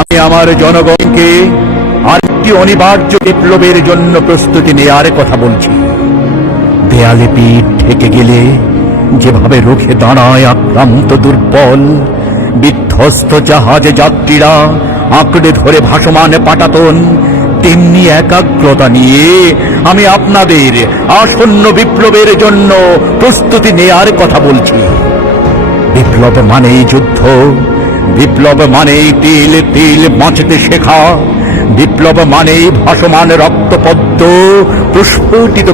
আমি আমার জনগণকে আরেকটি অনিবার্য বিপ্লবের জন্য প্রস্তুতি নেয়ার কথা বলছি দেয়ালে পিঠ ঠেকে গেলে যেভাবে রুখে দাঁড়ায় আক্রান্ত দুর্বল বিধ্বস্ত জাহাজে যাত্রীরা আঁকড়ে ধরে ভাসমান পাটাতন তেমনি একাগ্রতা নিয়ে আমি আপনাদের আসন্ন বিপ্লবের জন্য প্রস্তুতি নেয়ার কথা বলছি বিপ্লব মানেই যুদ্ধ বিপ্লব মানেই তিল তিল বাঁচতে শেখা বিপ্লব মানেই ভাসমান রক্তপদ্ম প্রস্ফুটিত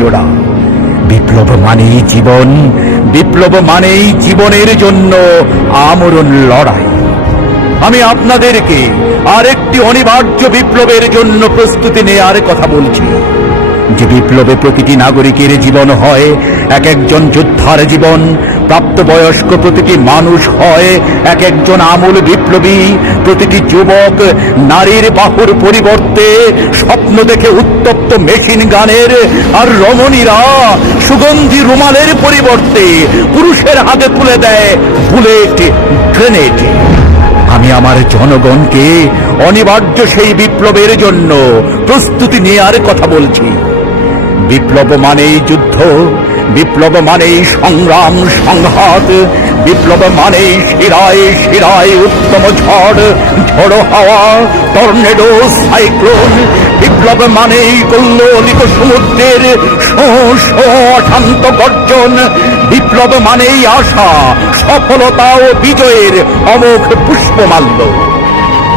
জোড়া বিপ্লব মানেই জীবন বিপ্লব মানেই জীবনের জন্য আমরণ লড়াই আমি আপনাদেরকে আরেকটি অনিবার্য বিপ্লবের জন্য প্রস্তুতি নেওয়ার কথা বলছি যে বিপ্লবে প্রতিটি নাগরিকের জীবন হয় এক একজন যোদ্ধার জীবন প্রাপ্তবয়স্ক প্রতিটি মানুষ হয় এক একজন আমূল বিপ্লবী প্রতিটি যুবক নারীর বাহুর পরিবর্তে স্বপ্ন দেখে উত্তপ্ত মেশিন গানের আর রমণীরা সুগন্ধি রুমালের পরিবর্তে পুরুষের হাতে তুলে দেয় বুলেট গ্রেনেড আমি আমার জনগণকে অনিবার্য সেই বিপ্লবের জন্য প্রস্তুতি নেওয়ার কথা বলছি বিপ্লব মানেই যুদ্ধ বিপ্লব মানেই সংগ্রাম সংঘাত বিপ্লব মানেই শিরায় শিরায় উত্তম ঝড় ঝড়ো হাওয়া টর্নেডো সাইক্লোন বিপ্লব মানেই কল্লোলিত সমুদ্রের শো অশান্ত গর্জন বিপ্লব মানেই আশা সফলতা ও বিজয়ের অমোঘ পুষ্পমাল্য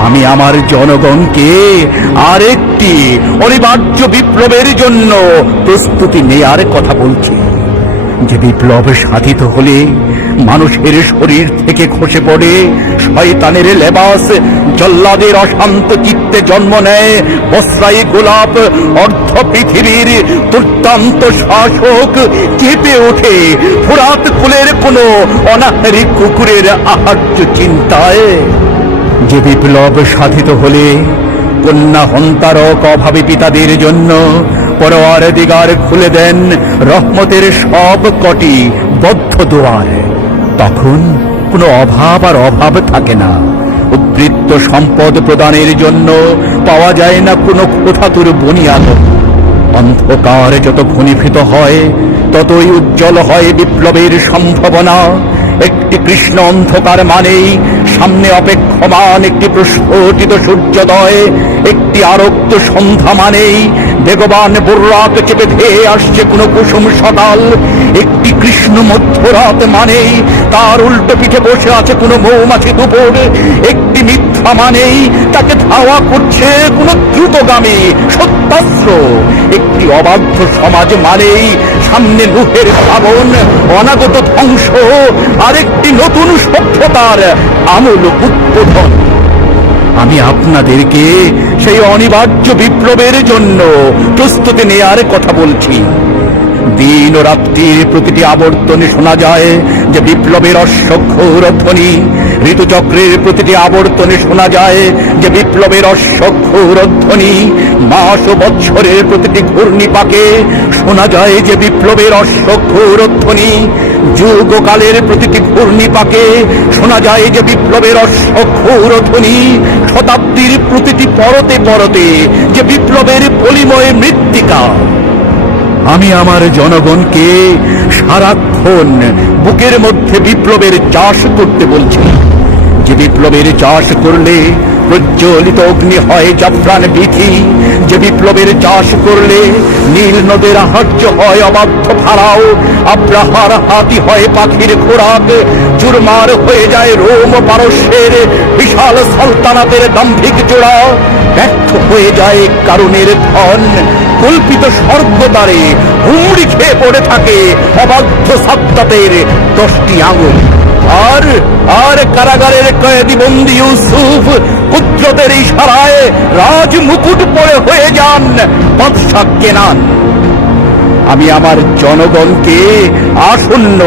আমি আমার জনগণকে আরেকটি অনিবার্য বিপ্লবের জন্য প্রস্তুতি নেয়ার কথা বলছি যে বিপ্লব সাধিত হলে মানুষের শরীর থেকে খসে পড়ে শয়তানের লেবাস জল্লাদের অশান্ত চিত্তে জন্ম নেয় বস্রাই গোলাপ অর্ধ পৃথিবীর দুর্দান্ত শাসক কেঁপে ওঠে ফোরাত কুলের কোনো অনাহারী কুকুরের আহার্য চিন্তায় যে বিপ্লব সাধিত হলে কন্যা হন্তারক অভাবী পিতাদের জন্য পরোয়ার দিগার খুলে দেন রহমতের সব কটি বদ্ধ দোয়ার তখন কোনো অভাব আর অভাব থাকে না উদ্বৃত্ত সম্পদ প্রদানের জন্য পাওয়া যায় না কোনো কোথাতুর বনিয়াদ অন্ধকার যত ঘনীভূত হয় ততই উজ্জ্বল হয় বিপ্লবের সম্ভাবনা একটি কৃষ্ণ অন্ধকার মানেই সামনে অপেক্ষমান একটি প্রস্ফোটিত সূর্যোদয় একটি আরোগ্য সন্ধ্যা মানেই ভেগবান বোর্রাত চেপে ধেয়ে আসছে কোনো কুসুম সকাল একটি কৃষ্ণ মধ্যরাত মানেই তার উল্টো পিঠে বসে আছে কোনো মৌমাছি দুপুর একটি মিথ্যা মানেই তাকে ধাওয়া করছে কোনো দ্রুতগামী সত্যাস্ত্র একটি অবাধ্য সমাজ মানেই সামনে লুহের শ্রাবণ অনাগত ধ্বংস আরেকটি নতুন সভ্যতার আমল উদ্বোধন আমি আপনাদেরকে সেই অনিবার্য বিপ্লবের জন্য প্রস্তুতি নেয়ার কথা বলছি দিন ও রাত্রির প্রতিটি আবর্তনে শোনা যায় যে বিপ্লবের অশ্বক্ষৌর ধ্বনি ঋতুচক্রের প্রতিটি আবর্তনে শোনা যায় যে বিপ্লবের অশ্বক্ষৌর ধ্বনি মাস ও বৎসরের প্রতিটি ঘূর্ণিপাকে শোনা যায় যে বিপ্লবের অশ্বক্ষৌর ধ্বনি যুগকালের প্রতিটি পূর্ণিপাকে শোনা যায় যে বিপ্লবের অক্ষর ধ্বনি শতাব্দীর প্রতিটি পরতে পরতে যে বিপ্লবের পলিময় মৃত্তিকা আমি আমার জনগণকে সারাক্ষণ বুকের মধ্যে বিপ্লবের চাষ করতে বলছি যে বিপ্লবের চাষ করলে প্রজ্বলিত অগ্নি হয় জাফরান বিধি যে বিপ্লবের চাষ করলে নীল নদের আহার্য হয় অবাধ্য ফারাও আব্রাহার হাতি হয় পাখির খোরাক চুরমার হয়ে যায় রোম পারস্যের বিশাল সালতানাতের দাম্ভিক জোড়া ব্যর্থ হয়ে যায় কারণের ধন কল্পিত স্বর্গদ্বারে হুমড়ি খেয়ে পড়ে থাকে অবাধ্য সাদ্দাতের দশটি আঙুল আর আর কারাগারের কয়েদি বন্দি ইউসুফ পুত্রদের ইশারায় রাজ মুকুট পরে হয়ে যান বাদশাহ কেনান আমি আমার জনগণকে আসন্ন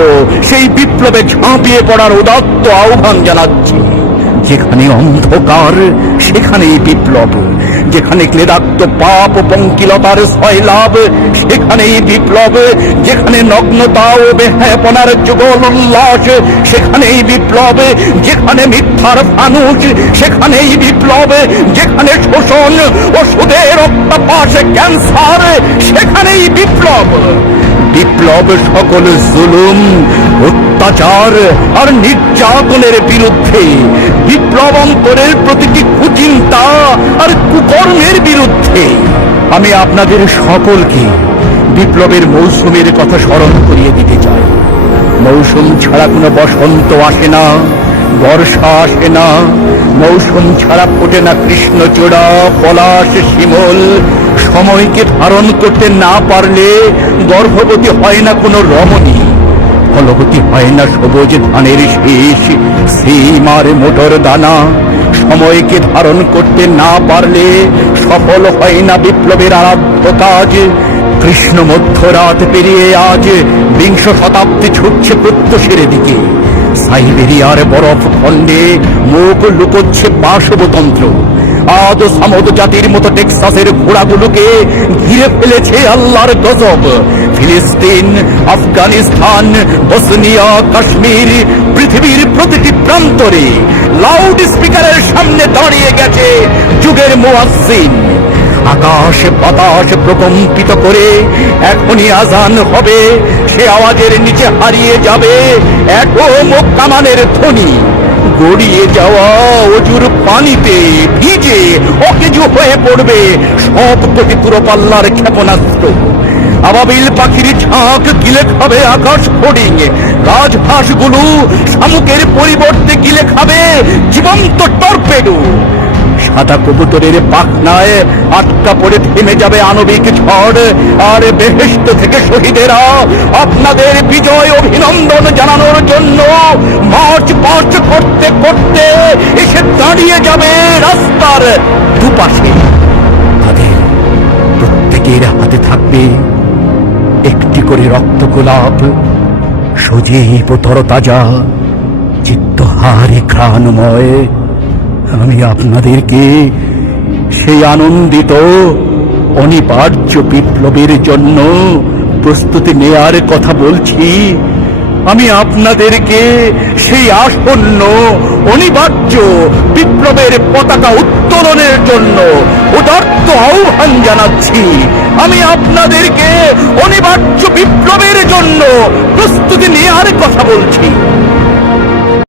সেই বিপ্লবে ঝাঁপিয়ে পড়ার উদাত্ত আহ্বান জানাচ্ছি যেখানে অন্ধকার সেখানেই বিপ্লব যেখানে ক্লেদাক্ত পাপ পঙ্কিলতার লাভ সেখানেই বিপ্লব যেখানে নগ্নতা ও বেহেপনার যুগল উল্লাস সেখানেই বিপ্লব যেখানে মিথ্যার ফানুষ সেখানেই বিপ্লব যেখানে শোষণ ওষুধের রক্তপাশে ক্যান্সার সেখানেই বিপ্লব বিপ্লব সকল জুলুম অত্যাচার আর নির্যাতনের বিরুদ্ধে বিপ্লব অন্তরের প্রতিটি কুচিন্তা আর কুকর্মের বিরুদ্ধে আমি আপনাদের সকলকে বিপ্লবের মৌসুমের কথা স্মরণ করিয়ে দিতে চাই মৌসুম ছাড়া কোনো বসন্ত আসে না বর্ষা আসে না মৌসুম ছাড়া ফোটে না কৃষ্ণচূড়া পলাশ শিমল সময়কে ধারণ করতে না পারলে গর্ভবতী হয় না কোনো রমণী ফলবতী হয় না সবুজ ধানের শেষ সেই মার মোটর দানা সময়কে ধারণ করতে না পারলে সফল হয় না বিপ্লবের আরাধ্য কাজ কৃষ্ণ মধ্যরাত পেরিয়ে আজ বিংশ শতাব্দী ছুটছে প্রত্যুষের দিকে সাইবেরিয়ার বরফ খণ্ডে মুখ লুকোচ্ছে বাসবতন্ত্র আজ সামদ জাতির মতো টেক্সাসের ঘোড়াগুলোকে ঘিরে ফেলেছে আল্লাহর গজব ফিলিস্তিন আফগানিস্তান বসনিয়া কাশ্মীর পৃথিবীর প্রতিটি প্রান্তরে লাউড স্পিকারের সামনে দাঁড়িয়ে গেছে যুগের মোয়াজ্জিন আকাশ বাতাস প্রকম্পিত করে এখনই আজান হবে সে আওয়াজের নিচে হারিয়ে যাবে এক কামানের ধ্বনি গড়িয়ে যাওয়া অজুর পানিতে ভিজে অকেজো হয়ে পড়বে সব কোটি পাল্লার ক্ষেপণাস্ত্র আবাবিল পাখির ঝাঁক গিলে খাবে আকাশ ফড়িং গাছ ঘাসগুলো শামুকের পরিবর্তে গিলে খাবে জীবন্ত টর্পেডো সাদা কবুতরের পাখনায় আটকা পড়ে থেমে যাবে আণবিক ঝড় আর বেহেস্ত থেকে শহীদেরা আপনাদের বিজয় অভিনন্দন জানানোর জন্য মার্চ মার্চ করতে করতে এসে দাঁড়িয়ে যাবে রাস্তার দুপাশে তাদের প্রত্যেকের হাতে থাকবে একটি করে রক্ত গোলাপ সজীব তরতাজা চিত্তহারি ঘ্রাণময় আমি আপনাদেরকে সেই আনন্দিত অনিবার্য বিপ্লবের জন্য প্রস্তুতি নেয়ার কথা বলছি আমি আপনাদেরকে সেই আসন্ন অনিবার্য বিপ্লবের পতাকা উত্তোলনের জন্য উদার্ত আহ্বান জানাচ্ছি আমি আপনাদেরকে অনিবার্য বিপ্লবের জন্য প্রস্তুতি নেয়ার কথা বলছি